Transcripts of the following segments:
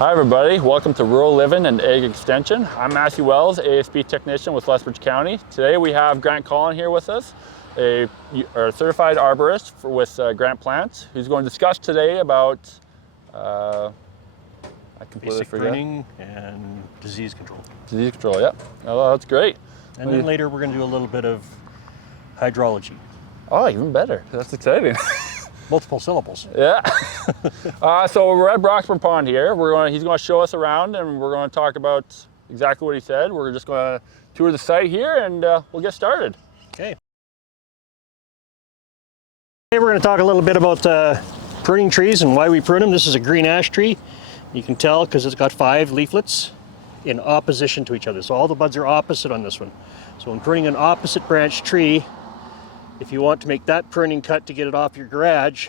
Hi everybody, welcome to Rural Living and Ag Extension. I'm Matthew Wells, ASB Technician with Lethbridge County. Today we have Grant Colling here with us, a certified arborist with Grant Plants, who's going to discuss today about basic pruning and disease control. Disease control, yeah. Oh, that's great. And then later we're going to do a little bit of hydrology. Oh, even better. That's exciting. Multiple syllables. Yeah. So we're at Broxburn Pond here. He's going to show us around, and we're going to talk about exactly what he said. We're just going to tour the site here, and we'll get started. Okay. Today we're going to talk a little bit about pruning trees and why we prune them. This is a green ash tree. You can tell because it's got 5 leaflets in opposition to each other. So all the buds are opposite on this one. So when pruning an opposite branch tree, if you want to make that pruning cut to get it off your garage,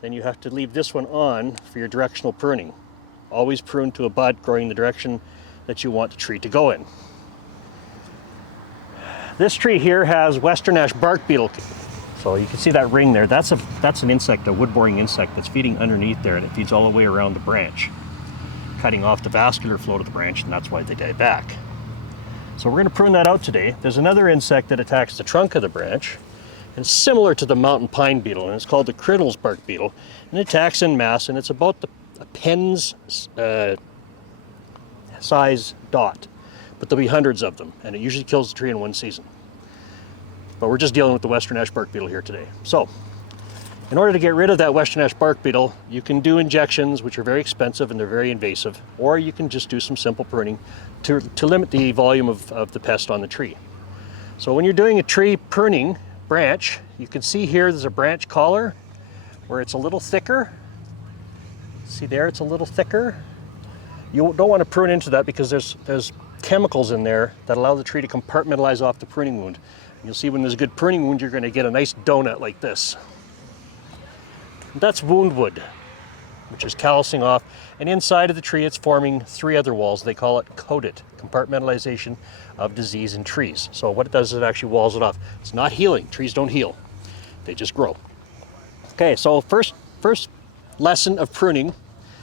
then you have to leave this one on for your directional pruning. Always prune to a bud growing the direction that you want the tree to go in. This tree here has western ash bark beetle. So you can see that ring there. That's an insect, a wood-boring insect that's feeding underneath there, and it feeds all the way around the branch, cutting off the vascular flow to the branch, and that's why they die back. So we're going to prune that out today. There's another insect that attacks the trunk of the branch, and similar to the mountain pine beetle, and it's called the Crittle's bark beetle, and it attacks in mass, and it's about a pen's size dot, but there'll be hundreds of them, and it usually kills the tree in one season. But we're just dealing with the western ash bark beetle here today. So in order to get rid of that western ash bark beetle, you can do injections, which are very expensive and they're very invasive, or you can just do some simple pruning to limit the volume of the pest on the tree. So when you're doing a tree pruning branch, you can see here there's a branch collar where it's a little thicker. See there, it's a little thicker. You don't want to prune into that because there's chemicals in there that allow the tree to compartmentalize off the pruning wound. And you'll see when there's a good pruning wound, you're going to get a nice donut like this. That's wound wood, which is callousing off, and inside of the tree it's forming 3 other walls. They call it coated, compartmentalization of disease in trees. So what it does is it actually walls it off. It's not healing. Trees don't heal, they just grow. Okay, so first lesson of pruning,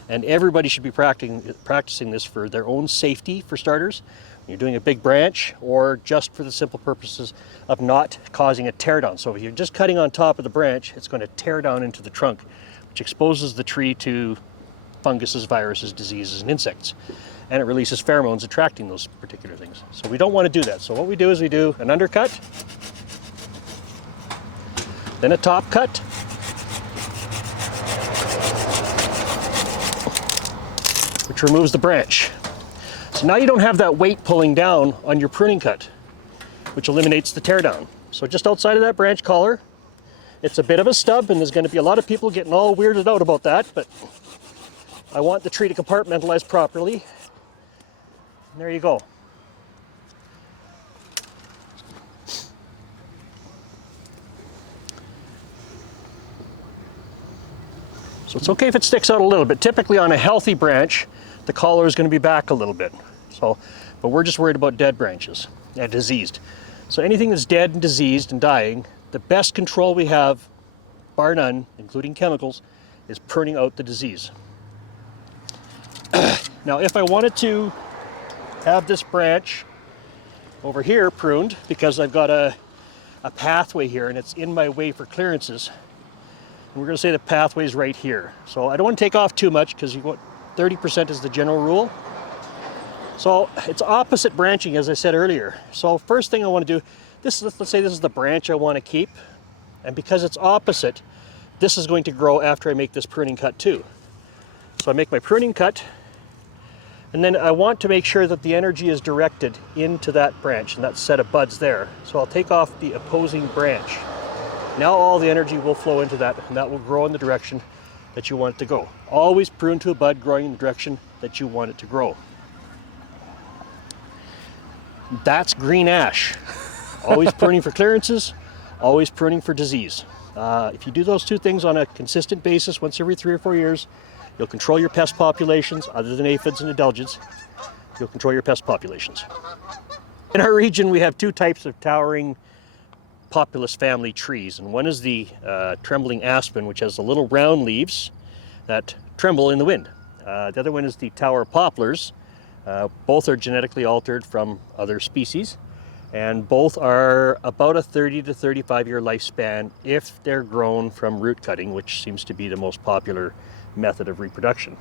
and everybody should be practicing this for their own safety for starters. When you're doing a big branch, or just for the simple purposes of not causing a tear down. So if you're just cutting on top of the branch, it's going to tear down into the trunk, which exposes the tree to funguses, viruses, diseases, and insects. And it releases pheromones attracting those particular things. So we don't want to do that. So what we do is we do an undercut, then a top cut, which removes the branch. So now you don't have that weight pulling down on your pruning cut, which eliminates the tear down. So just outside of that branch collar, it's a bit of a stub, and there's going to be a lot of people getting all weirded out about that, but I want the tree to compartmentalize properly. And there you go. So it's okay if it sticks out a little bit. Typically on a healthy branch, the collar is going to be back a little bit. But we're just worried about dead branches, diseased. So anything that's dead and diseased and dying, the best control we have, bar none, including chemicals, is pruning out the disease. Now, if I wanted to have this branch over here pruned, because I've got a pathway here and it's in my way for clearances, and we're going to say the pathway is right here. So I don't want to take off too much because you want 30% is the general rule. So it's opposite branching, as I said earlier. So first thing I want to do, let's say this is the branch I want to keep, and because it's opposite, this is going to grow after I make this pruning cut too. So I make my pruning cut, and then I want to make sure that the energy is directed into that branch and that set of buds there. So I'll take off the opposing branch. Now all the energy will flow into that, and that will grow in the direction that you want it to go. Always prune to a bud growing in the direction that you want it to grow. That's green ash. Always pruning for clearances, always pruning for disease. If you do those 2 things on a consistent basis once every 3 or 4 years, you'll control your pest populations. Other than aphids and adelgids, you'll control your pest populations. In our region, we have 2 types of towering populous family trees, and one is the trembling aspen, which has the little round leaves that tremble in the wind. The other one is the tower poplars. Both are genetically altered from other species, and both are about a 30 to 35 year lifespan if they're grown from root cutting, which seems to be the most popular method of reproduction.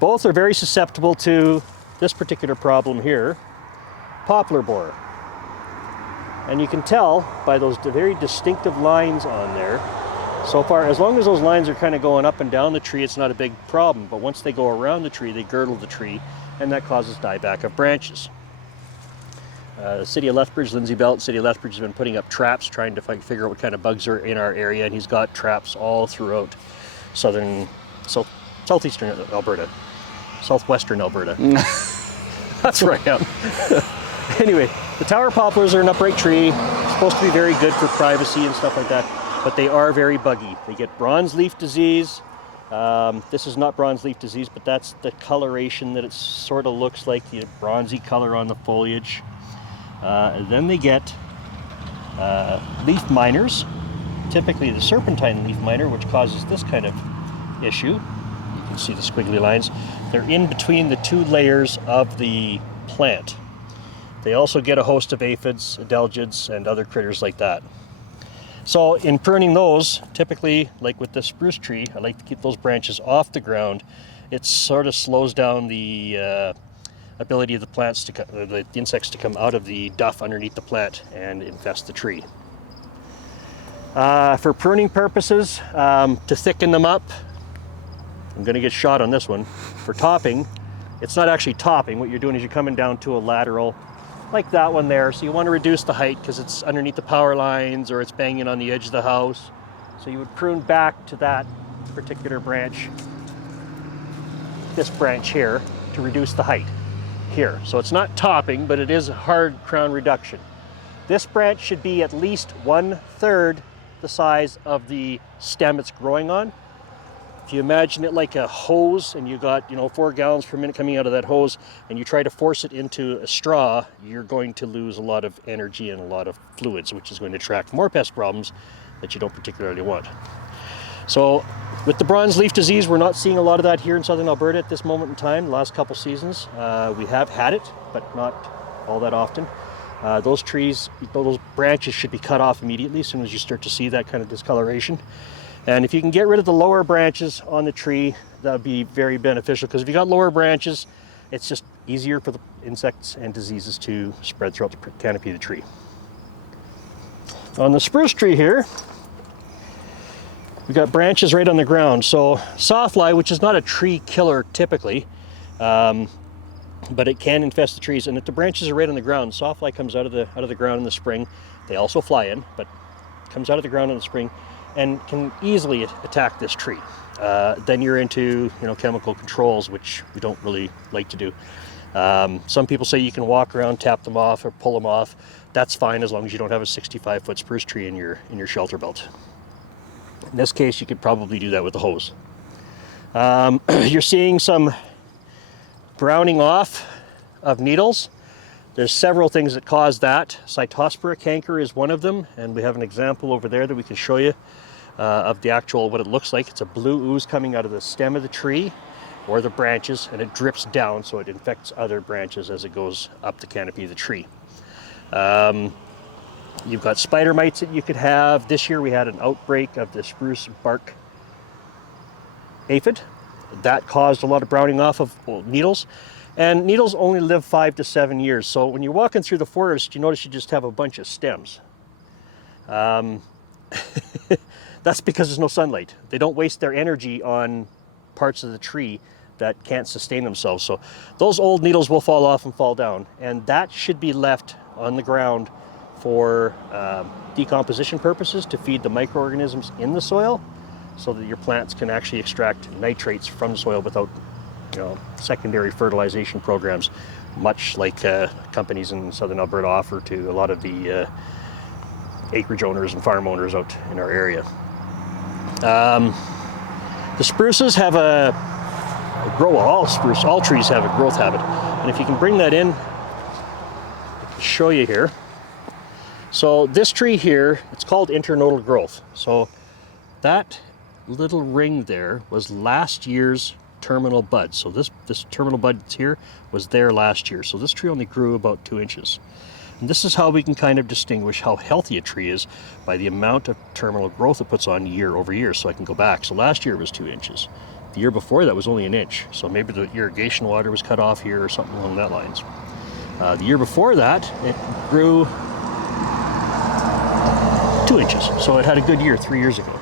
Both are very susceptible to this particular problem here, poplar borer. And you can tell by those very distinctive lines on there. So far, as long as those lines are kind of going up and down the tree, it's not a big problem. But once they go around the tree, they girdle the tree, and that causes dieback of branches. The City of Lethbridge, Lindsay Belt, City of Lethbridge has been putting up traps, trying to figure out what kind of bugs are in our area, and he's got traps all throughout southeastern Alberta, southwestern Alberta. That's where I am. Anyway, the tower poplars are an upright tree, supposed to be very good for privacy and stuff like that, but they are very buggy. They get bronze leaf disease. This is not bronze leaf disease, but that's the coloration that it sort of looks like, the bronzy color on the foliage. And then they get leaf miners, typically the serpentine leaf miner, which causes this kind of issue. You can see the squiggly lines. They're in between the two layers of the plant. They also get a host of aphids, adelgids, and other critters like that. So in pruning those, typically, like with the spruce tree, I like to keep those branches off the ground. It sort of slows down the ability of the plants to the insects to come out of the duff underneath the plant and infest the tree. For pruning purposes, to thicken them up, I'm going to get shot on this one. For topping, it's not actually topping. What you're doing is you're coming down to a lateral, like that one there. So you want to reduce the height because it's underneath the power lines or it's banging on the edge of the house. So you would prune back to that particular branch, this branch here, to reduce the height here. So it's not topping, but it is a hard crown reduction. This branch should be at least 1/3 the size of the stem it's growing on. If you imagine it like a hose and you got 4 gallons per minute coming out of that hose and you try to force it into a straw, you're going to lose a lot of energy and a lot of fluids, which is going to attract more pest problems that you don't particularly want. So with the bronze leaf disease, we're not seeing a lot of that here in Southern Alberta at this moment in time. The last couple seasons, we have had it, but not all that often. Those trees, those branches should be cut off immediately as soon as you start to see that kind of discoloration. And if you can get rid of the lower branches on the tree, that would be very beneficial, because if you got lower branches, it's just easier for the insects and diseases to spread throughout the canopy of the tree. On the spruce tree here, we've got branches right on the ground. So sawfly, which is not a tree killer typically, but it can infest the trees. And if the branches are right on the ground, sawfly comes out of the ground in the spring. They also fly in, but comes out of the ground in the spring and can easily attack this tree. Then you're into chemical controls, which we don't really like to do. Some people say you can walk around, tap them off, or pull them off. That's fine as long as you don't have a 65-foot spruce tree in your shelter belt. In this case, you could probably do that with a hose. You're seeing some browning off of needles. There's several things that cause that. Cytospora canker is one of them, and we have an example over there that we can show you of the actual, what it looks like. It's a blue ooze coming out of the stem of the tree or the branches, and it drips down, so it infects other branches as it goes up the canopy of the tree. You've got spider mites that you could have. This year we had an outbreak of the spruce bark aphid. That caused a lot of browning off of needles. And needles only live 5 to 7 years. So when you're walking through the forest, you notice you just have a bunch of stems. That's because there's no sunlight. They don't waste their energy on parts of the tree that can't sustain themselves. So those old needles will fall off and fall down. And that should be left on the ground for decomposition purposes, to feed the microorganisms in the soil, so that your plants can actually extract nitrates from the soil without secondary fertilization programs, much like companies in Southern Alberta offer to a lot of the acreage owners and farm owners out in our area. The spruces have all trees have a growth habit, and if you can bring that in, I can show you here. So this tree here, it's called internodal growth. So that little ring there was last year's terminal bud. So this terminal bud that's here was there last year. So this tree only grew about 2 inches. And this is how we can kind of distinguish how healthy a tree is by the amount of terminal growth it puts on year over year. So I can go back. So last year it was 2 inches. The year before that was only 1 inch. So maybe the irrigation water was cut off here or something along that lines. The year before that, it grew 2 inches. So it had a good year 3 years ago.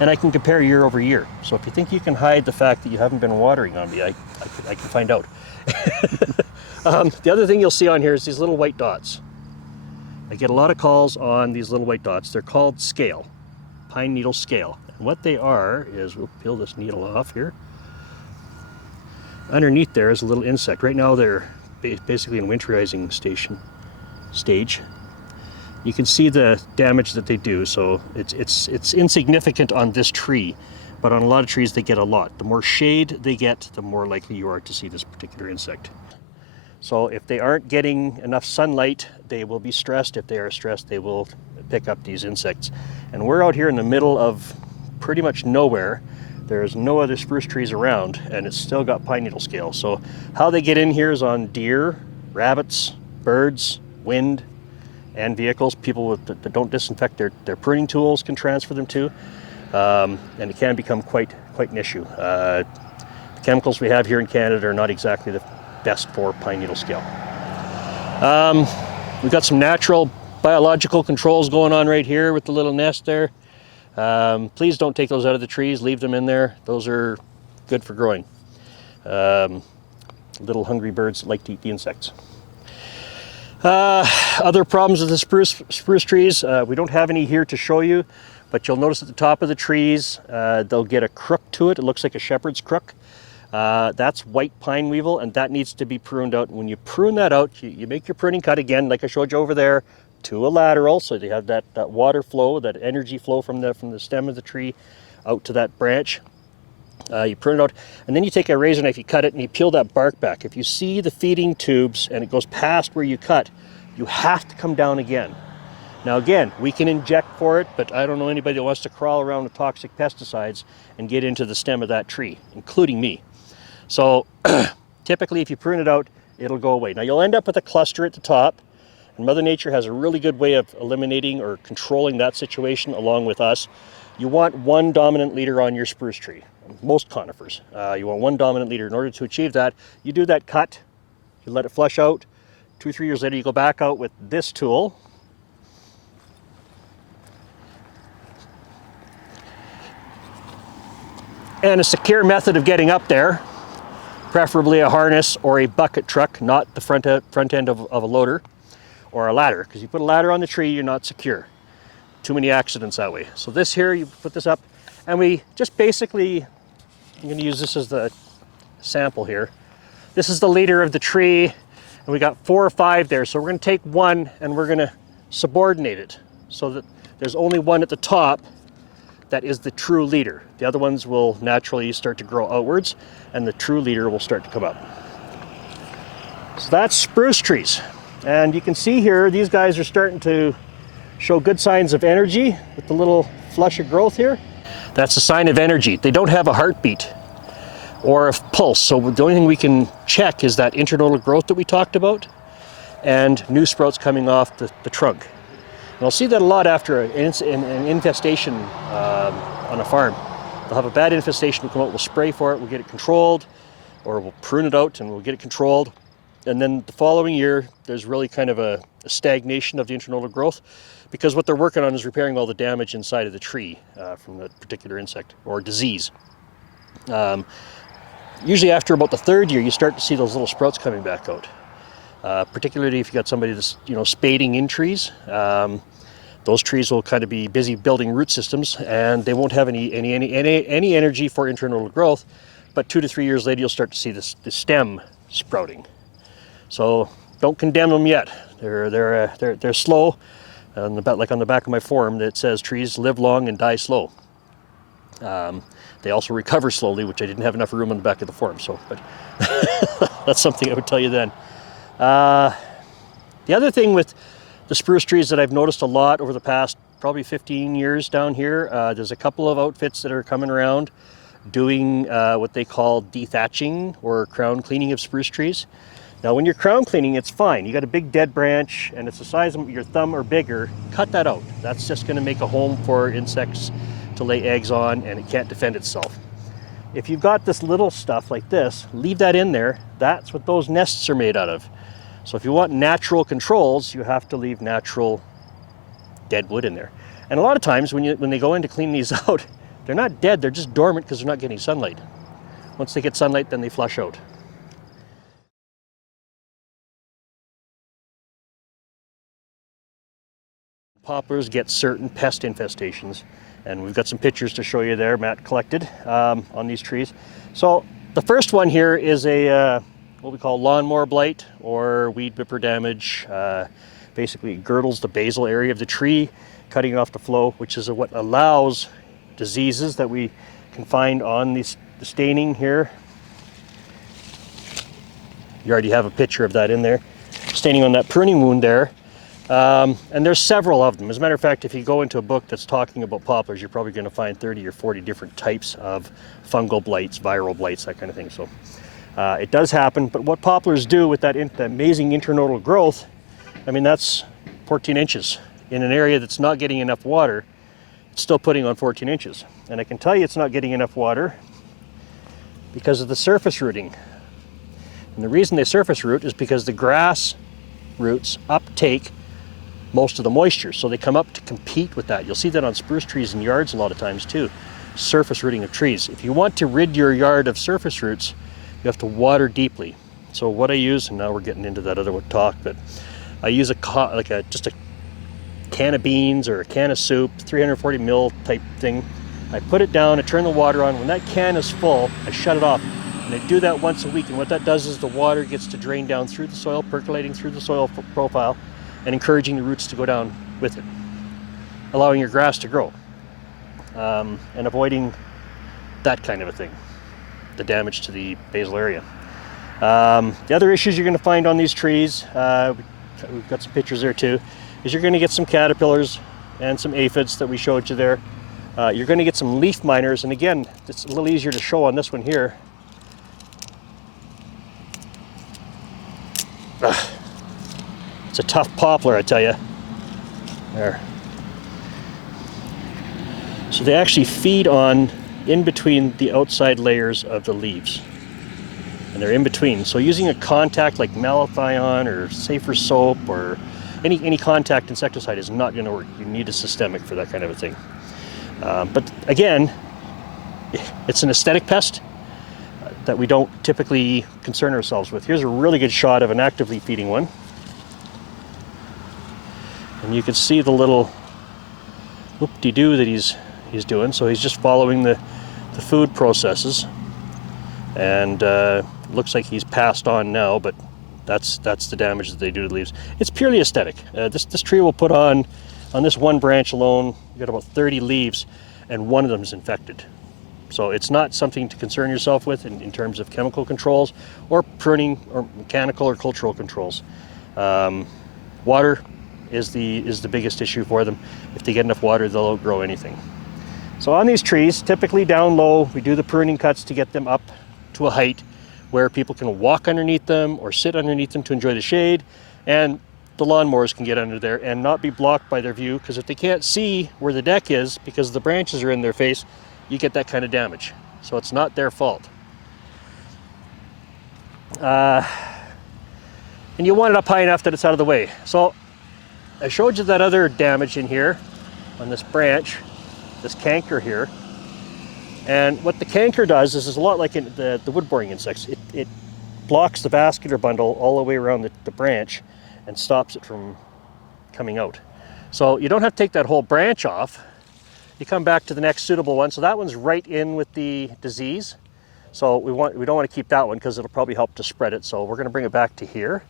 And I can compare year over year. So if you think you can hide the fact that you haven't been watering on me, I can find out. The other thing you'll see on here is these little white dots. I get a lot of calls on these little white dots. They're called scale, pine needle scale. And what they are is, we'll peel this needle off here. Underneath there is a little insect. Right now they're basically in winterizing stage. You can see the damage that they do. So it's insignificant on this tree, but on a lot of trees they get a lot. The more shade they get, the more likely you are to see this particular insect. So if they aren't getting enough sunlight, they will be stressed. If they are stressed, they will pick up these insects. And we're out here in the middle of pretty much nowhere. There's no other spruce trees around, and it's still got pine needle scale. So how they get in here is on deer, rabbits, birds, wind, and vehicles. People that don't disinfect their pruning tools can transfer them too. And it can become quite an issue. The chemicals we have here in Canada are not exactly the best for pine needle scale. We've got some natural biological controls going on right here with the little nest there. Please don't take those out of the trees, leave them in there. Those are good for growing. Little hungry birds that like to eat the insects. Other problems with the spruce trees, we don't have any here to show you, but you'll notice at the top of the trees, they'll get a crook to it. It looks like a shepherd's crook. That's white pine weevil, and that needs to be pruned out. And when you prune that out, you make your pruning cut again, like I showed you over there, to a lateral, so you have that water flow, that energy flow from the stem of the tree out to that branch. You prune it out, and then you take a razor knife, you cut it, and you peel that bark back. If you see the feeding tubes and it goes past where you cut, you have to come down again. Now again, we can inject for it, but I don't know anybody that wants to crawl around with toxic pesticides and get into the stem of that tree, including me. So typically if you prune it out, it'll go away. Now you'll end up with a cluster at the top, and Mother Nature has a really good way of eliminating or controlling that situation along with us. You want one dominant leader on your spruce tree, most conifers. You want one dominant leader. In order to achieve that, you do that cut, you let it flush out. 2 or 3 years later, you go back out with this tool. And a secure method of getting up there, preferably a harness or a bucket truck, not the front end of a loader or a ladder, because you put a ladder on the tree, you're not secure. Too many accidents that way. So this here, you put this up, and we just basically, I'm going to use this as the sample here. This is the leader of the tree, and we got 4 or 5 there. So we're going to take one and we're going to subordinate it so that there's only one at the top that is the true leader. The other ones will naturally start to grow outwards, and the true leader will start to come up. So that's spruce trees. And you can see here, these guys are starting to show good signs of energy with the little flush of growth here. That's a sign of energy. They don't have a heartbeat or a pulse. So the only thing we can check is that internodal growth that we talked about and new sprouts coming off the trunk. And I'll see that a lot after an infestation on a farm. They'll have a bad infestation, we'll come out, we'll spray for it, we'll get it controlled, or we'll prune it out and we'll get it controlled. And then the following year, there's really kind of a stagnation of the internodal growth, because what they're working on is repairing all the damage inside of the tree from that particular insect or disease. Usually after about the 3rd year, you start to see those little sprouts coming back out. Particularly if you got somebody that's spading in trees, those trees will kind of be busy building root systems, and they won't have any energy for internodal growth. But 2 to 3 years later, you'll start to see the stem sprouting. So don't condemn them yet. They're slow. Like on the back of my form, it says trees live long and die slow. They also recover slowly, which I didn't have enough room on the back of the form. So, but that's something I would tell you then. The other thing with the spruce trees that I've noticed a lot over the past probably 15 years down here, there's a couple of outfits that are coming around doing what they call dethatching or crown cleaning of spruce trees. Now when you're crown cleaning, it's fine. You got a big dead branch and it's the size of your thumb or bigger, cut that out. That's just going to make a home for insects to lay eggs on, and it can't defend itself. If you've got this little stuff like this, leave that in there. That's what those nests are made out of. So if you want natural controls, you have to leave natural dead wood in there. And a lot of times when they go in to clean these out, they're not dead, they're just dormant because they're not getting sunlight. Once they get sunlight, then they flush out. Poplars get certain pest infestations, and we've got some pictures to show you there Matt collected on these trees. So the first one here is a what we call lawnmower blight or weed whipper damage. Basically it girdles the basal area of the tree, cutting off the flow, which is what allows diseases that we can find on the staining here. You already have a picture of that in there, staining on that pruning wound there. And there's several of them. As a matter of fact, if you go into a book that's talking about poplars, you're probably going to find 30 or 40 different types of fungal blights, viral blights, that kind of thing. So it does happen, but what poplars do with that amazing internodal growth, I mean, that's 14 inches. In an area that's not getting enough water, it's still putting on 14 inches. And I can tell you it's not getting enough water because of the surface rooting. And the reason they surface root is because the grass roots uptake most of the moisture, so they come up to compete with that. You'll see that on spruce trees in yards a lot of times too. Surface rooting of trees. If you want to rid your yard of surface roots, you have to water deeply. So what I use, and now we're getting into that other talk, but I use just a can of beans or a can of soup, 340 ml type thing. I put it down, I turn the water on. When that can is full, I shut it off. And I do that once a week, and what that does is the water gets to drain down through the soil, percolating through the soil profile, and encouraging the roots to go down with it, allowing your grass to grow, and avoiding that kind of a thing, the damage to the basal area. The other issues you're going to find on these trees, we've got some pictures there too, is you're going to get some caterpillars and some aphids that we showed you there. You're going to get some leaf miners, and again, it's a little easier to show on this one here. It's a tough poplar, I tell you. There. So they actually feed on in between the outside layers of the leaves. And they're in between. So using a contact like malathion or safer soap or any contact insecticide is not going to work. You need a systemic for that kind of a thing. But again, it's an aesthetic pest that we don't typically concern ourselves with. Here's a really good shot of an actively feeding one. And you can see the little whoop-de-doo that he's doing. So he's just following the food processes, and looks like he's passed on now, but that's the damage that they do to the leaves. It's purely aesthetic. This tree will put on this one branch alone, you got about 30 leaves, and one of them is infected. So it's not something to concern yourself with in terms of chemical controls or pruning or mechanical or cultural controls. Water is the biggest issue for them. If they get enough water, they'll outgrow anything. So on these trees, typically down low, we do the pruning cuts to get them up to a height where people can walk underneath them or sit underneath them to enjoy the shade, and the lawnmowers can get under there and not be blocked by their view, because if they can't see where the deck is because the branches are in their face, you get that kind of damage. So it's not their fault. And you want it up high enough that it's out of the way. So I showed you that other damage in here on this branch, this canker here. And what the canker does is a lot like in the wood boring insects. It blocks the vascular bundle all the way around the branch and stops it from coming out. So you don't have to take that whole branch off. You come back to the next suitable one. So that one's right in with the disease. So we don't want to keep that one because it'll probably help to spread it. So we're going to bring it back to here.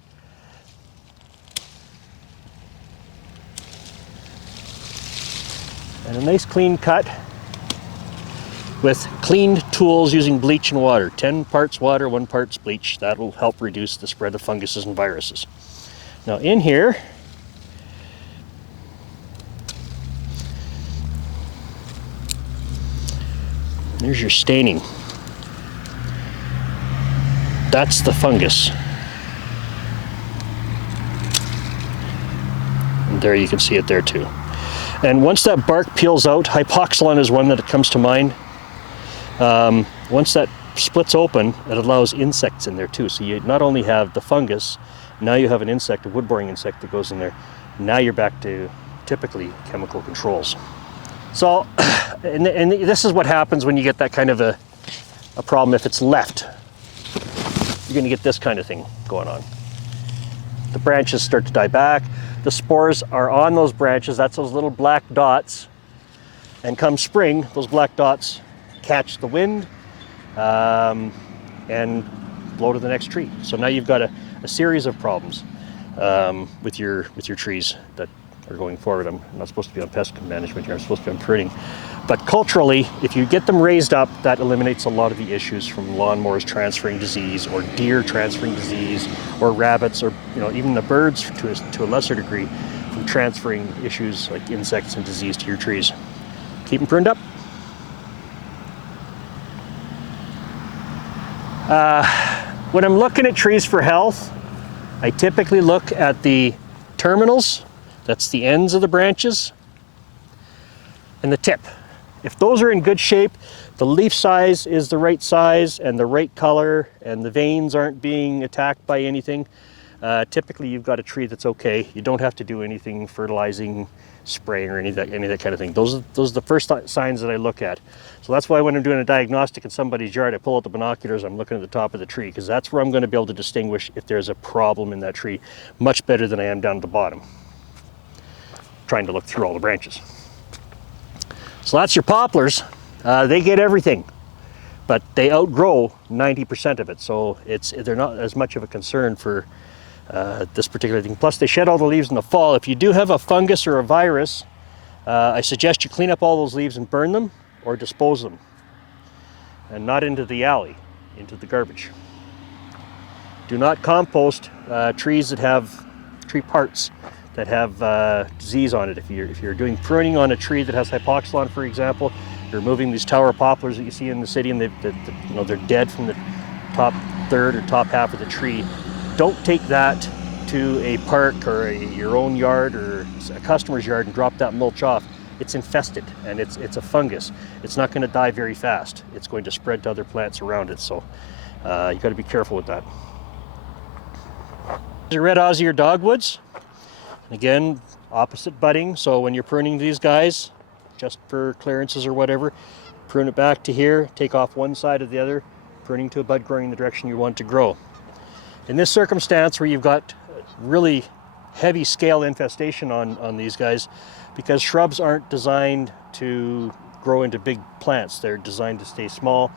And a nice clean cut with cleaned tools using bleach and water. 10 parts water, 1 part bleach. That will help reduce the spread of funguses and viruses. Now in here, Here's your staining. That's the fungus. And there you can see it there too. And once that bark peels out, hypoxylon is one that comes to mind. Once that splits open, it allows insects in there too. So you not only have the fungus, now you have an insect, a wood-boring insect that goes in there. Now you're back to typically chemical controls. So, and this is what happens when you get that kind of a problem. If it's left, you're going to get this kind of thing going on. The branches start to die back. The spores are on those branches. That's those little black dots. And come spring, those black dots catch the wind and blow to the next tree. So now you've got a series of problems with your trees that are going forward. I'm not supposed to be on pest management here. I'm supposed to be on pruning. But culturally, if you get them raised up, that eliminates a lot of the issues from lawnmowers transferring disease, or deer transferring disease, or rabbits, or even the birds to a lesser degree, from transferring issues like insects and disease to your trees. Keep them pruned up. When I'm looking at trees for health, I typically look at the terminals, that's the ends of the branches, and the tip. If those are in good shape, the leaf size is the right size and the right color, and the veins aren't being attacked by anything, typically you've got a tree that's okay. You don't have to do anything, fertilizing, spraying, or any of that kind of thing. Those are the first signs that I look at. So that's why when I'm doing a diagnostic in somebody's yard, I pull out the binoculars, I'm looking at the top of the tree, because that's where I'm going to be able to distinguish if there's a problem in that tree much better than I am down at the bottom, trying to look through all the branches. So that's your poplars. They get everything, but they outgrow 90% of it. So they're not as much of a concern for this particular thing. Plus they shed all the leaves in the fall. If you do have a fungus or a virus, I suggest you clean up all those leaves and burn them or dispose them. And not into the alley, into the garbage. Do not compost trees that have tree parts that have disease on it. If you're doing pruning on a tree that has hypoxylon, for example, you're removing these tower poplars that you see in the city, and they're dead from the top third or top half of the tree. Don't take that to a park or your own yard or a customer's yard and drop that mulch off. It's infested and it's a fungus. It's not going to die very fast. It's going to spread to other plants around it. So you got to be careful with that. Your red Aussie or dogwoods. Again, opposite budding. So when you're pruning these guys, just for clearances or whatever, prune it back to here, take off one side or the other, pruning to a bud growing in the direction you want to grow. In this circumstance where you've got really heavy scale infestation on these guys, because shrubs aren't designed to grow into big plants, they're designed to stay small.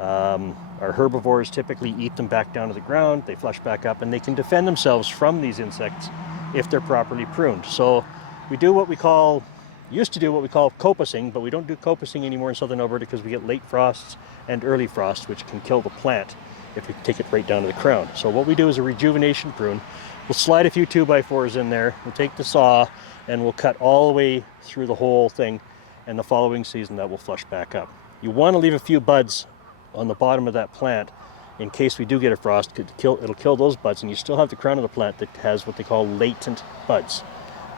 Our herbivores typically eat them back down to the ground, they flush back up, and they can defend themselves from these insects if they're properly pruned. So we do what we call, used to do what we call coppicing, but we don't do coppicing anymore in Southern Alberta because we get late frosts and early frosts, which can kill the plant if we take it right down to the crown. So what we do is a rejuvenation prune. We'll slide a few 2x4s in there, we'll take the saw, and we'll cut all the way through the whole thing, and the following season that will flush back up. You want to leave a few buds on the bottom of that plant in case we do get a frost. It'll kill those buds, and you still have the crown of the plant that has what they call latent buds.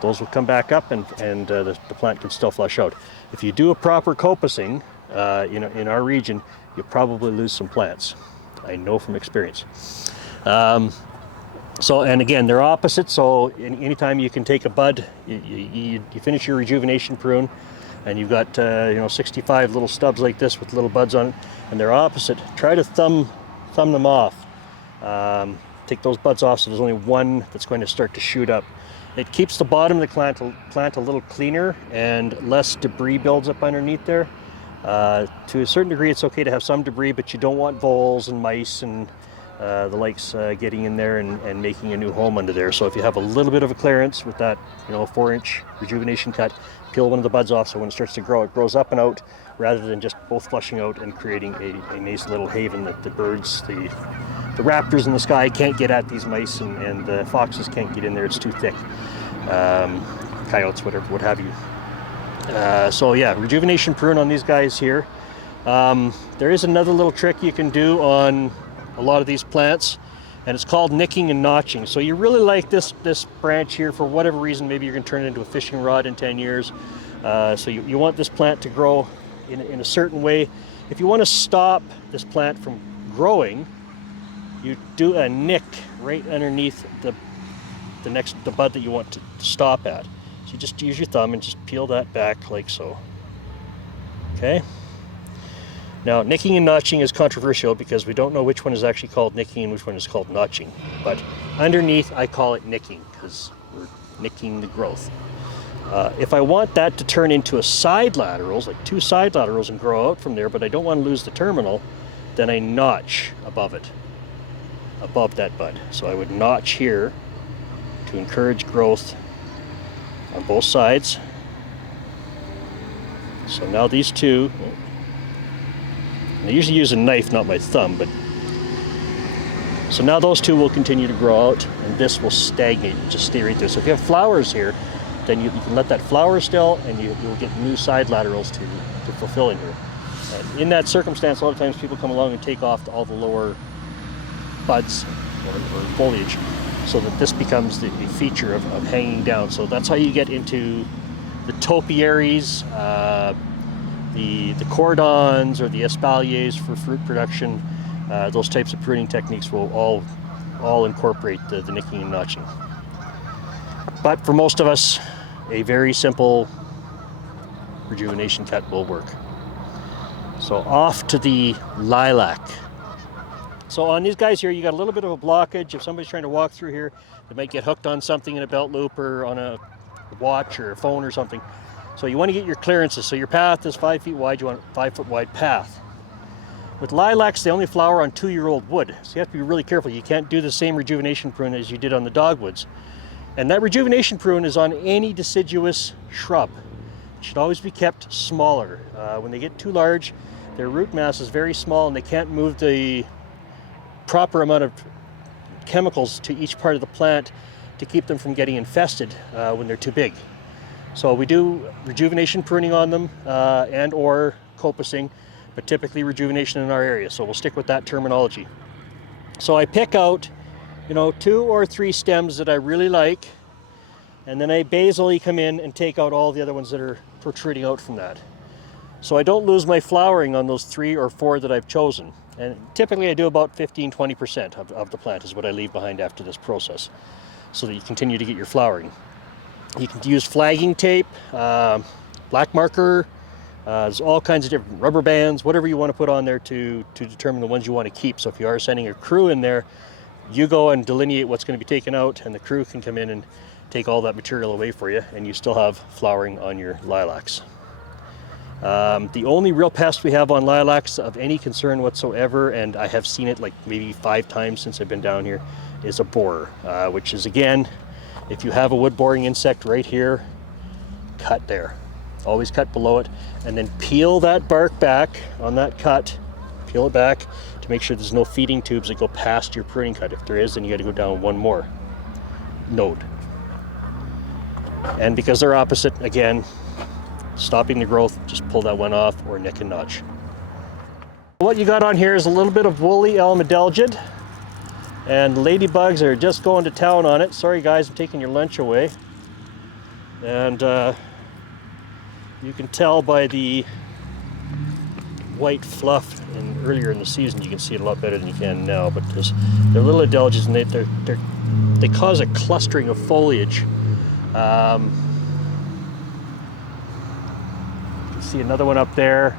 Those will come back up, and the plant can still flush out. If you do a proper coppicing, in our region, you'll probably lose some plants. I know from experience. And again, they're opposite. So anytime you can take a bud, you finish your rejuvenation prune, and you've got 65 little stubs like this with little buds on it, and they're opposite. Try to thumb them off. Take those buds off so there's only one that's going to start to shoot up. It keeps the bottom of the plant a little cleaner, and less debris builds up underneath there. To a certain degree, it's okay to have some debris, but you don't want voles and mice and the likes getting in there and making a new home under there. So if you have a little bit of a clearance with that 4-inch rejuvenation cut, peel one of the buds off so when it starts to grow, it grows up and out rather than just both flushing out and creating a nice little haven that the birds, the raptors in the sky can't get at these mice, and the foxes can't get in there, it's too thick. Coyotes, whatever, what have you. So yeah, rejuvenation prune on these guys here. There is another little trick you can do on a lot of these plants, and it's called nicking and notching. So you really like this branch here for whatever reason. Maybe you're going to turn it into a fishing rod in 10 years. So you want this plant to grow in a certain way. If you want to stop this plant from growing, you do a nick right underneath the bud that you want to stop at. So you just use your thumb and just peel that back like so. Okay. Now, nicking and notching is controversial because we don't know which one is actually called nicking and which one is called notching. But underneath, I call it nicking because we're nicking the growth. If I want that to turn into a side laterals, like 2 side laterals and grow out from there, but I don't want to lose the terminal, then I notch above it, above that bud. So I would notch here to encourage growth on both sides. So now these two, I usually use a knife, not my thumb, but so now those two will continue to grow out and this will stagnate and just stay right there. So if you have flowers here, then you can let that flower still and you'll get new side laterals to fulfill in here. And in that circumstance, a lot of times people come along and take off all the lower buds or foliage so that this becomes the feature of hanging down. So that's how you get into the topiaries, the cordons or the espaliers for fruit production. Those types of pruning techniques will all incorporate the nicking and notching. But for most of us, a very simple rejuvenation cut will work. So off to the lilac. So on these guys here, you got a little bit of a blockage. If somebody's trying to walk through here, they might get hooked on something in a belt loop or on a watch or a phone or something. So you want to get your clearances. So your path is 5 feet wide, you want a 5 foot wide path. With lilacs, they only flower on 2-year-old wood. So you have to be really careful. You can't do the same rejuvenation prune as you did on the dogwoods. And that rejuvenation prune is on any deciduous shrub. It should always be kept smaller. When they get too large, their root mass is very small and they can't move the proper amount of chemicals to each part of the plant to keep them from getting infested when they're too big. So we do rejuvenation pruning on them and or copicing, but typically rejuvenation in our area. So we'll stick with that terminology. So I pick out, 2 or 3 stems that I really like, and then I basally come in and take out all the other ones that are protruding out from that. So I don't lose my flowering on those 3 or 4 that I've chosen. And typically I do about 15-20% of the plant is what I leave behind after this process, so that you continue to get your flowering. You can use flagging tape, black marker, there's all kinds of different rubber bands, whatever you want to put on there to determine the ones you want to keep. So if you are sending a crew in there, you go and delineate what's going to be taken out, and the crew can come in and take all that material away for you, and you still have flowering on your lilacs. The only real pest we have on lilacs of any concern whatsoever, and I have seen it like maybe 5 times since I've been down here, is a borer, which is, again, if you have a wood boring insect right here, cut there. Always cut below it, and then peel that bark back on that cut, peel it back to make sure there's no feeding tubes that go past your pruning cut. If there is, then you got to go down 1 more node. And because they're opposite, again, stopping the growth, just pull that one off or nick and notch. What you got on here is a little bit of woolly elm adelgid, and ladybugs are just going to town on it. Sorry guys, I'm taking your lunch away. And you can tell by the white fluff, and earlier in the season you can see it a lot better than you can now, but they're little adelgids, and they cause a clustering of foliage. You can see another one up there.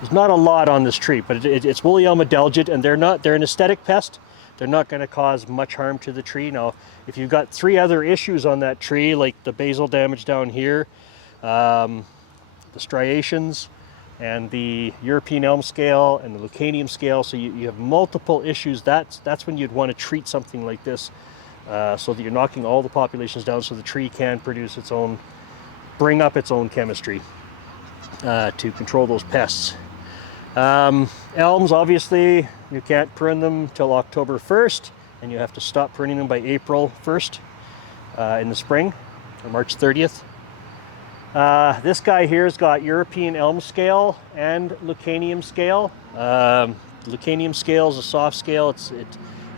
There's not a lot on this tree, but it's woolly elm adelgid, and they're an aesthetic pest. They're not going to cause much harm to the tree. Now, if you've got 3 other issues on that tree, like the basal damage down here, the striations, and the European elm scale, and the Lucanium scale, so you have multiple issues, that's when you'd want to treat something like this, so that you're knocking all the populations down so the tree can produce its own, bring up its own chemistry to control those pests. Elms, obviously, you can't prune them till October 1st, and you have to stop pruning them by April 1st in the spring, or March 30th. This guy here's got European elm scale and Lucanium scale. Lucanium scale is a soft scale.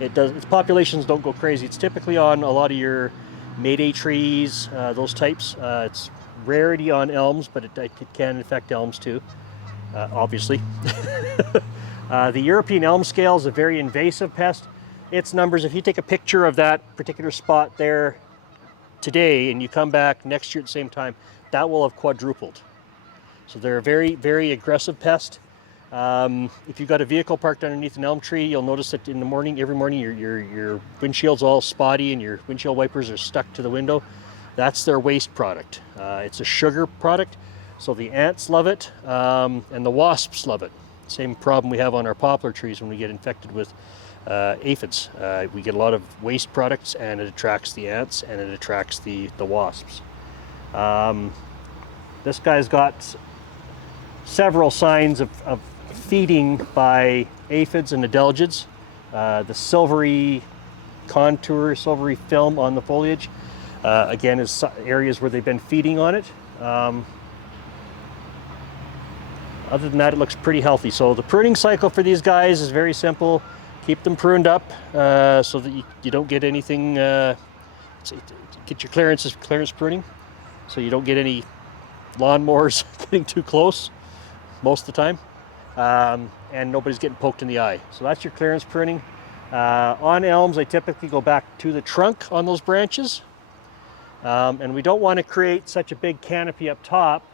Its populations don't go crazy. It's typically on a lot of your Mayday trees, those types. It's rarity on elms, but it can infect elms too, obviously. The European elm scale is a very invasive pest. Its numbers, if you take a picture of that particular spot there today and you come back next year at the same time, that will have quadrupled. So they're a very, very aggressive pest. If you've got a vehicle parked underneath an elm tree, you'll notice that in the morning, every morning, your windshield's all spotty and your windshield wipers are stuck to the window. That's their waste product. It's a sugar product, so the ants love it, and the wasps love it. Same problem we have on our poplar trees when we get infected with aphids. We get a lot of waste products, and it attracts the ants and it attracts the wasps. This guy's got several signs of feeding by aphids and adelgids. The silvery contour, silvery film on the foliage, again, is areas where they've been feeding on it. Other than that, it looks pretty healthy. So the pruning cycle for these guys is very simple. Keep them pruned up so that you don't get anything, get your clearance pruning, so you don't get any lawnmowers getting too close most of the time, and nobody's getting poked in the eye. So that's your clearance pruning. On elms, I typically go back to the trunk on those branches, and we don't want to create such a big canopy up top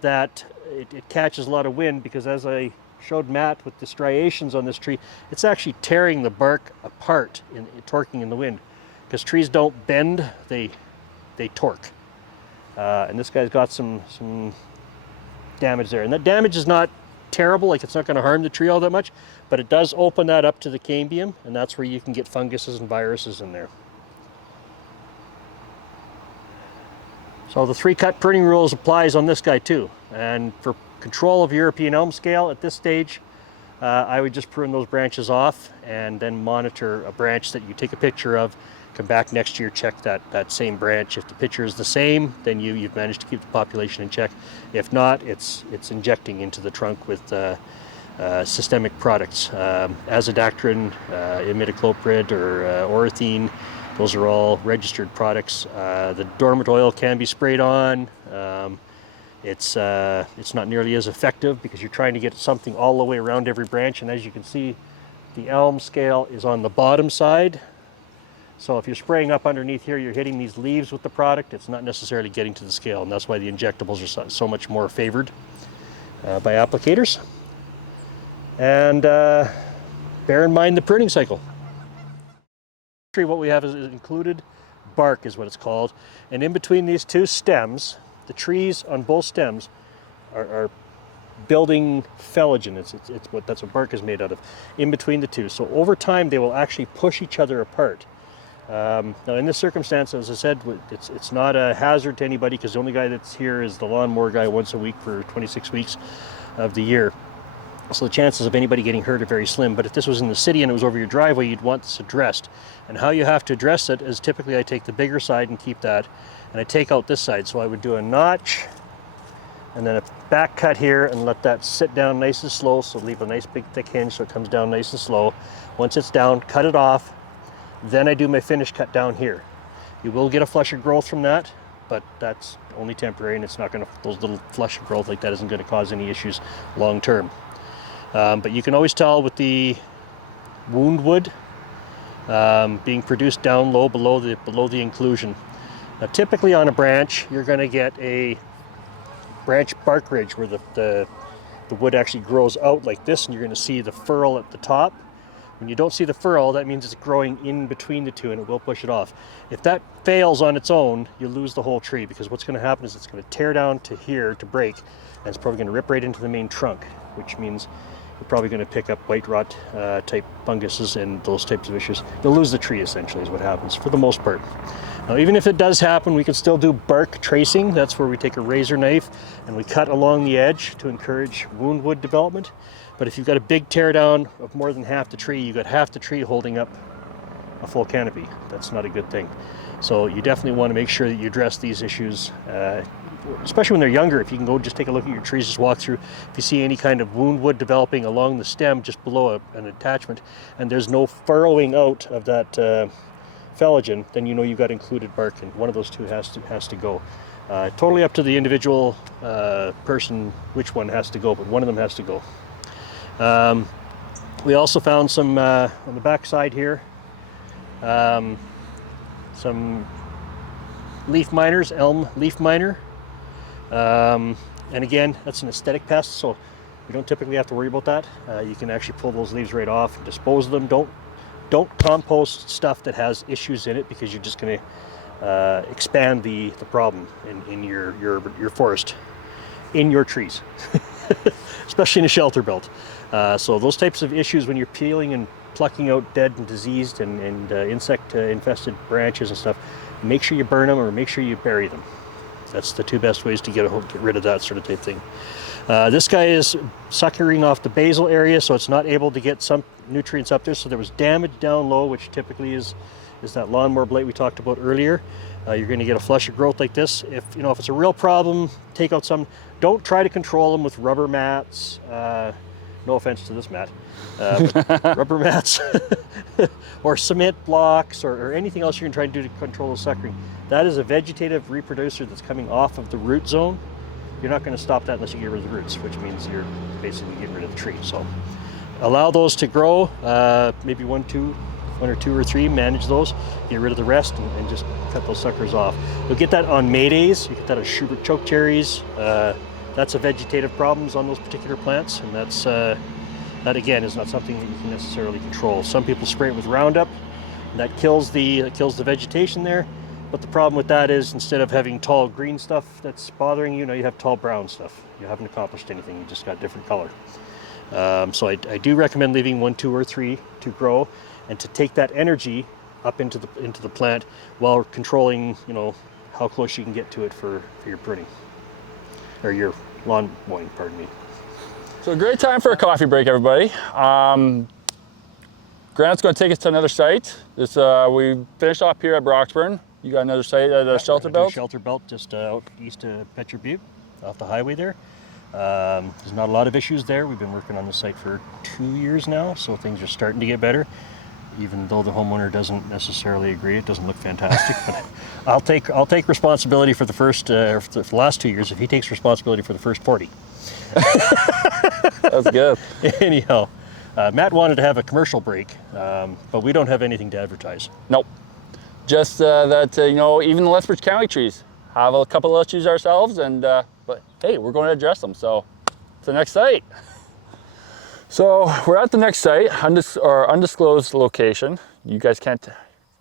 that it catches a lot of wind, because as I showed Matt with the striations on this tree, it's actually tearing the bark apart, torquing in the wind, because trees don't bend, they torque. And this guy's got some damage there, and that damage is not terrible, like it's not going to harm the tree all that much, but it does open that up to the cambium, and that's where you can get funguses and viruses in there. So the 3-cut pruning rules applies on this guy too. And for control of European elm scale at this stage, I would just prune those branches off and then monitor a branch that you take a picture of. Come back next year, check that same branch. If the picture is the same, then you've managed to keep the population in check. If not, it's injecting into the trunk with systemic products. Azodactrin, imidacloprid, or orethine. Those are all registered products. The dormant oil can be sprayed on. It's not nearly as effective because you're trying to get something all the way around every branch, and as you can see, the elm scale is on the bottom side. So if you're spraying up underneath here, you're hitting these leaves with the product. It's not necessarily getting to the scale, and that's why the injectables are so much more favored by applicators. And bear in mind the pruning cycle. What we have is included bark, is what it's called, and in between these two stems, the trees on both stems are building phelogen. That's what bark is made out of, in between the two. So over time they will actually push each other apart. Now in this circumstance, as I said, it's not a hazard to anybody, because the only guy that's here is the lawnmower guy once a week for 26 weeks of the year. So the chances of anybody getting hurt are very slim. But if this was in the city and it was over your driveway, you'd want this addressed. And how you have to address it is typically I take the bigger side and keep that, and I take out this side. So I would do a notch and then a back cut here and let that sit down nice and slow. So leave a nice big thick hinge so it comes down nice and slow. Once it's down, cut it off. Then I do my finish cut down here. You will get a flush of growth from that, but that's only temporary, and it's not going to, those little flush of growth like that isn't going to cause any issues long term. But you can always tell with the wound wood being produced down low below the inclusion. Now typically on a branch you're going to get a branch bark ridge where the wood actually grows out like this, and you're going to see the furl at the top. When you don't see the furl, that means it's growing in between the two, and it will push it off. If that fails on its own, you lose the whole tree, because what's going to happen is it's going to tear down to here to break, and it's probably going to rip right into the main trunk, which means you're probably going to pick up white rot type funguses and those types of issues. You'll lose the tree, essentially, is what happens for the most part. Now, even if it does happen, we can still do bark tracing. That's where we take a razor knife and we cut along the edge to encourage wound wood development. But if you've got a big tear down of more than half the tree, you've got half the tree holding up a full canopy. That's not a good thing. So you definitely want to make sure that you address these issues especially when they're younger, if you can go just take a look at your trees, just walk through. If you see any kind of wound wood developing along the stem just below an attachment, and there's no furrowing out of that phalogen, then you know you've got included bark, and one of those two has to go. Totally up to the individual person which one has to go, but one of them has to go. We also found some on the back side here, some leaf miners, elm leaf miner. And again, that's an aesthetic pest, so you don't typically have to worry about that. You can actually pull those leaves right off and dispose of them. Don't compost stuff that has issues in it, because you're just going to expand the problem in your forest, in your trees, especially in a shelter belt. So those types of issues when you're peeling and plucking out dead and diseased and insect infested branches and stuff, make sure you burn them or make sure you bury them. That's the two best ways to get rid of that sort of type thing. This guy is suckering off the basal area, so it's not able to get some nutrients up there. So there was damage down low, which typically is that lawnmower blight we talked about earlier. You're going to get a flush of growth like this. If it's a real problem, take out some. Don't try to control them with rubber mats. No offense to this mat, but rubber mats or cement blocks or anything else you can try to do to control the suckering. That is a vegetative reproducer that's coming off of the root zone. You're not going to stop that unless you get rid of the roots, which means you're basically getting rid of the tree. So allow those to grow, maybe one or two or three, manage those, get rid of the rest, and just cut those suckers off. You'll get that on Maydays, you get that on Schubert chokecherries. That's a vegetative problems on those particular plants, and that again is not something that you can necessarily control. Some people spray it with Roundup, and that kills the vegetation there. But the problem with that is, instead of having tall green stuff that's bothering you, now you have tall brown stuff. You haven't accomplished anything, you just got different color. So I do recommend leaving 1, 2, or 3 to grow, and to take that energy up into the plant while controlling, how close you can get to it for your pruning, or your lawn mowing, pardon me. So a great time for a coffee break, everybody. Grant's going to take us to another site. We finished off here at Broxburn. You got another site at Shelterbelts? Shelterbelt, just out east of Petcher Butte, off the highway there. There's not a lot of issues there. We've been working on the site for 2 years now, so things are starting to get better. Even though the homeowner doesn't necessarily agree, it doesn't look fantastic. But I'll take responsibility for the first, for the last 2 years. If he takes responsibility for the first 40. That's good. Anyhow, Matt wanted to have a commercial break, but we don't have anything to advertise. Nope. Just that even the Lethbridge County trees have a couple of issues ourselves, and but hey, we're going to address them. So it's the next site. So we're at the next site, undisclosed location. You guys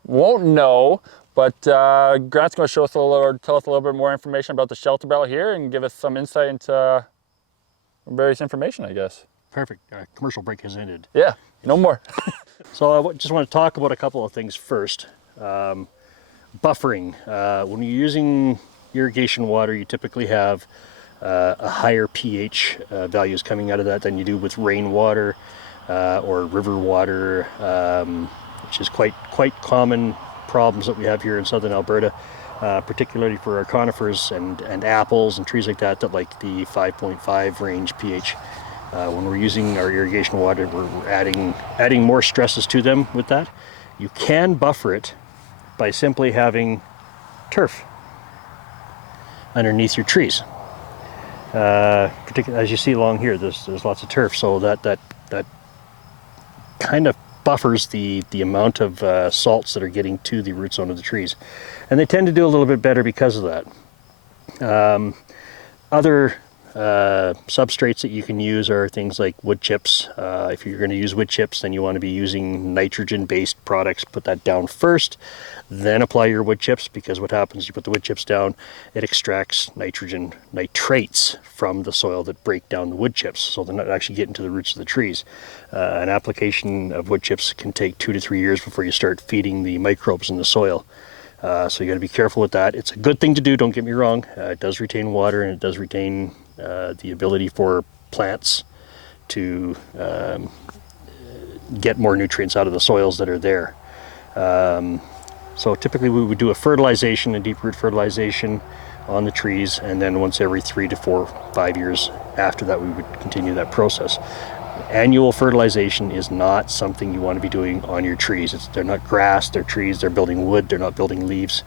won't know, but Grant's going to tell us a little bit more information about the Shelterbelt here and give us some insight into various information, I guess. Perfect. Commercial break has ended. Yeah, no more. So I just want to talk about a couple of things first. Buffering. When you're using irrigation water, you typically have a higher pH values coming out of that than you do with rainwater or river water, which is quite common problems that we have here in Southern Alberta, particularly for our conifers and apples and trees like that like the 5.5 range pH. When we're using our irrigation water, we're adding more stresses to them with that. You can buffer it by simply having turf underneath your trees. Particularly as you see along here, there's lots of turf, so that kind of buffers the amount of salts that are getting to the root zone of the trees, and they tend to do a little bit better because of that. Other substrates that you can use are things like wood chips. If you're going to use wood chips, then you want to be using nitrogen-based products. Put that down first, then apply your wood chips, because what happens, you put the wood chips down, it extracts nitrates from the soil that break down the wood chips, so they're not actually getting to the roots of the trees. An application of wood chips can take 2 to 3 years before you start feeding the microbes in the soil. So you got to be careful with that. It's a good thing to do, don't get me wrong. It does retain water, and it does retain the ability for plants to get more nutrients out of the soils that are there. So typically we would do a fertilization, a deep root fertilization, on the trees, and then once every 3 to 4, 5 years after that we would continue that process. Annual fertilization is not something you want to be doing on your trees. They're not grass, they're trees, they're building wood, they're not building leaves.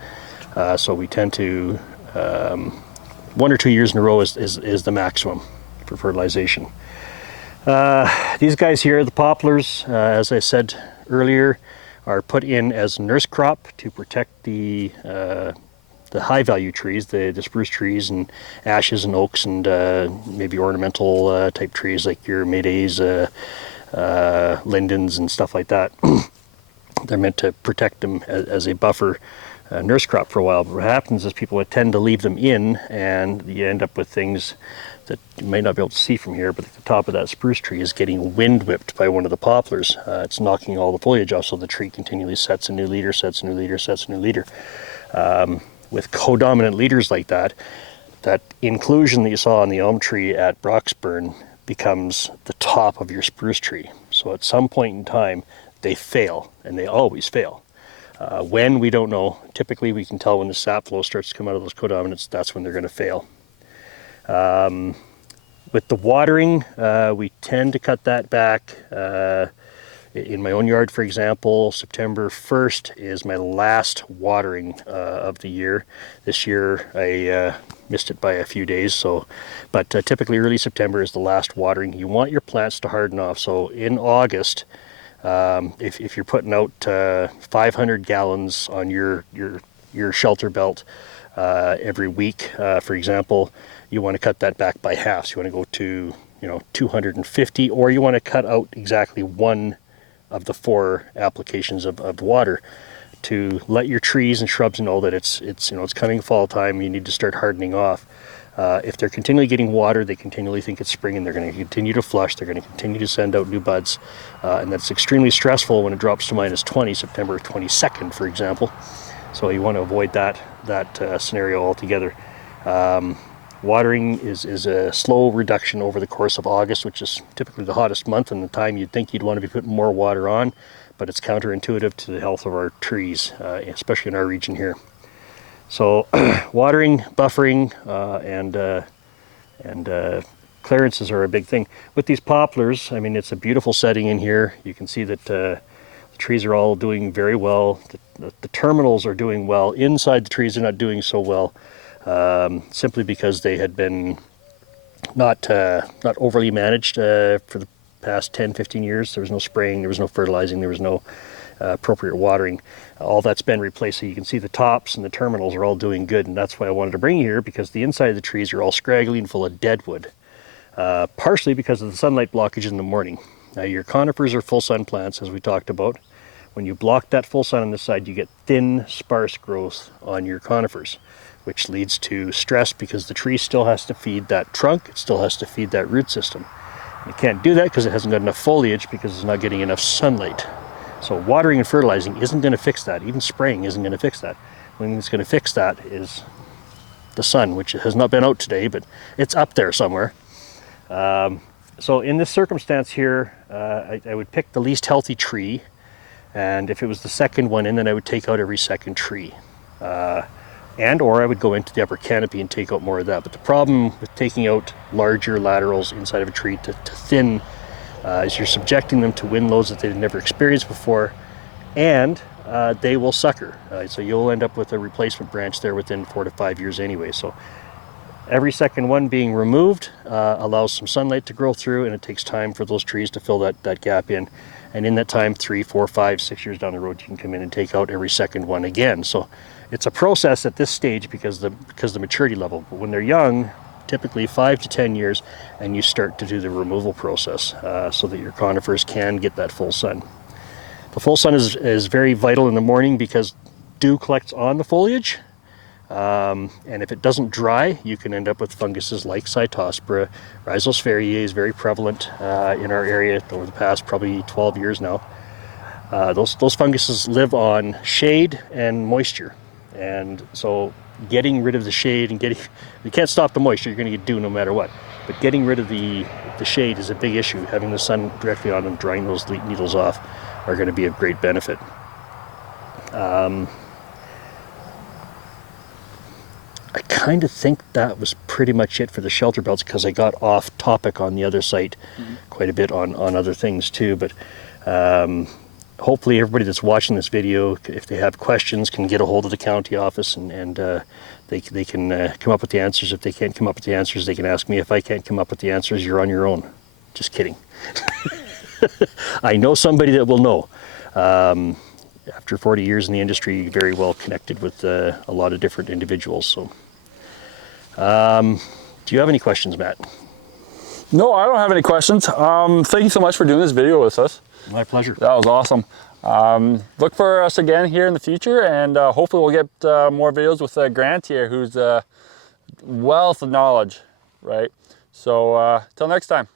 So we tend to, 1 or 2 years in a row is the maximum for fertilization. These guys here, the poplars, as I said earlier, are put in as nurse crop to protect the high value trees, the spruce trees and ashes and oaks and maybe ornamental type trees like your maydays, lindens and stuff like that. They're meant to protect them as a buffer nurse crop for a while. But what happens is people tend to leave them in, and you end up with things that you may not be able to see from here, but at the top of that spruce tree is getting wind whipped by one of the poplars. It's knocking all the foliage off, so the tree continually sets a new leader, sets a new leader, sets a new leader. With codominant leaders like that, that inclusion that you saw on the elm tree at Broxburn becomes the top of your spruce tree. So at some point in time, they fail, and they always fail. When, we don't know. Typically we can tell when the sap flow starts to come out of those codominants, that's when they're going to fail. With the watering, we tend to cut that back. In my own yard, for example, September 1st is my last watering of the year. This year I missed it by a few days, but typically early September is the last watering. You want your plants to harden off, so in August, if you're putting out 500 gallons on your Shelterbelt every week, for example, you want to cut that back by half. So you want to go to 250, or you want to cut out exactly one of the 4 applications of water to let your trees and shrubs know that it's coming fall time. You need to start hardening off. If they're continually getting water, they continually think it's spring, and they're going to continue to flush. They're going to continue to send out new buds, and that's extremely stressful when it drops to -20, September 22nd, for example. So you want to avoid that scenario altogether. Watering is a slow reduction over the course of August, which is typically the hottest month and the time you'd think you'd want to be putting more water on, but it's counterintuitive to the health of our trees, especially in our region here. So watering, buffering, and clearances are a big thing. With these poplars, I mean, it's a beautiful setting in here. You can see that the trees are all doing very well. The terminals are doing well. Inside the trees are not doing so well. Simply because they had been not overly managed for the past 10-15 years. There was no spraying, there was no fertilizing, there was no appropriate watering. All that's been replaced, so you can see the tops and the terminals are all doing good, and that's why I wanted to bring you here, because the inside of the trees are all scraggly and full of dead wood, partially because of the sunlight blockage in the morning. Now, your conifers are full sun plants, as we talked about. When you block that full sun on this side, you get thin, sparse growth on your conifers, which leads to stress because the tree still has to feed that trunk, it still has to feed that root system. It can't do that because it hasn't got enough foliage, because it's not getting enough sunlight. So watering and fertilizing isn't going to fix that. Even spraying isn't going to fix that. The only thing that's going to fix that is the sun, which has not been out today, but it's up there somewhere. So in this circumstance here, I would pick the least healthy tree, and if it was the second one in, then I would take out every second tree. Or I would go into the upper canopy and take out more of that. But the problem with taking out larger laterals inside of a tree to thin is you're subjecting them to wind loads that they've never experienced before, and they will sucker. So you'll end up with a replacement branch there within 4 to 5 years anyway. So every second one being removed allows some sunlight to grow through, and it takes time for those trees to fill that gap in. And in that time, 3, 4, 5, 6 years down the road, you can come in and take out every second one again. So it's a process at this stage because the maturity level. But when they're young, typically 5 to 10 years, and you start to do the removal process so that your conifers can get that full sun. The full sun is very vital in the morning because dew collects on the foliage, and if it doesn't dry, you can end up with funguses like Cytospora. Rhizosphaeriae is very prevalent in our area over the past probably 12 years now. Those funguses live on shade and moisture, and so getting rid of the shade and you can't stop the moisture, you're going to get dew no matter what, but getting rid of the shade is a big issue. Having the sun directly on them, drying those needles off, are going to be of great benefit. I kind of think that was pretty much it for the Shelterbelts, because I got off topic on the other site quite a bit on other things too. But hopefully everybody that's watching this video, if they have questions, can get a hold of the county office, and they can come up with the answers. If they can't come up with the answers, they can ask me. If I can't come up with the answers, you're on your own. Just kidding. I know somebody that will know. After 40 years in the industry, very well connected with a lot of different individuals. So, do you have any questions, Matt? No, I don't have any questions. Thank you so much for doing this video with us. My pleasure. That was awesome. Look for us again here in the future, and hopefully we'll get more videos with Grant here, who's a wealth of knowledge, right? So till next time.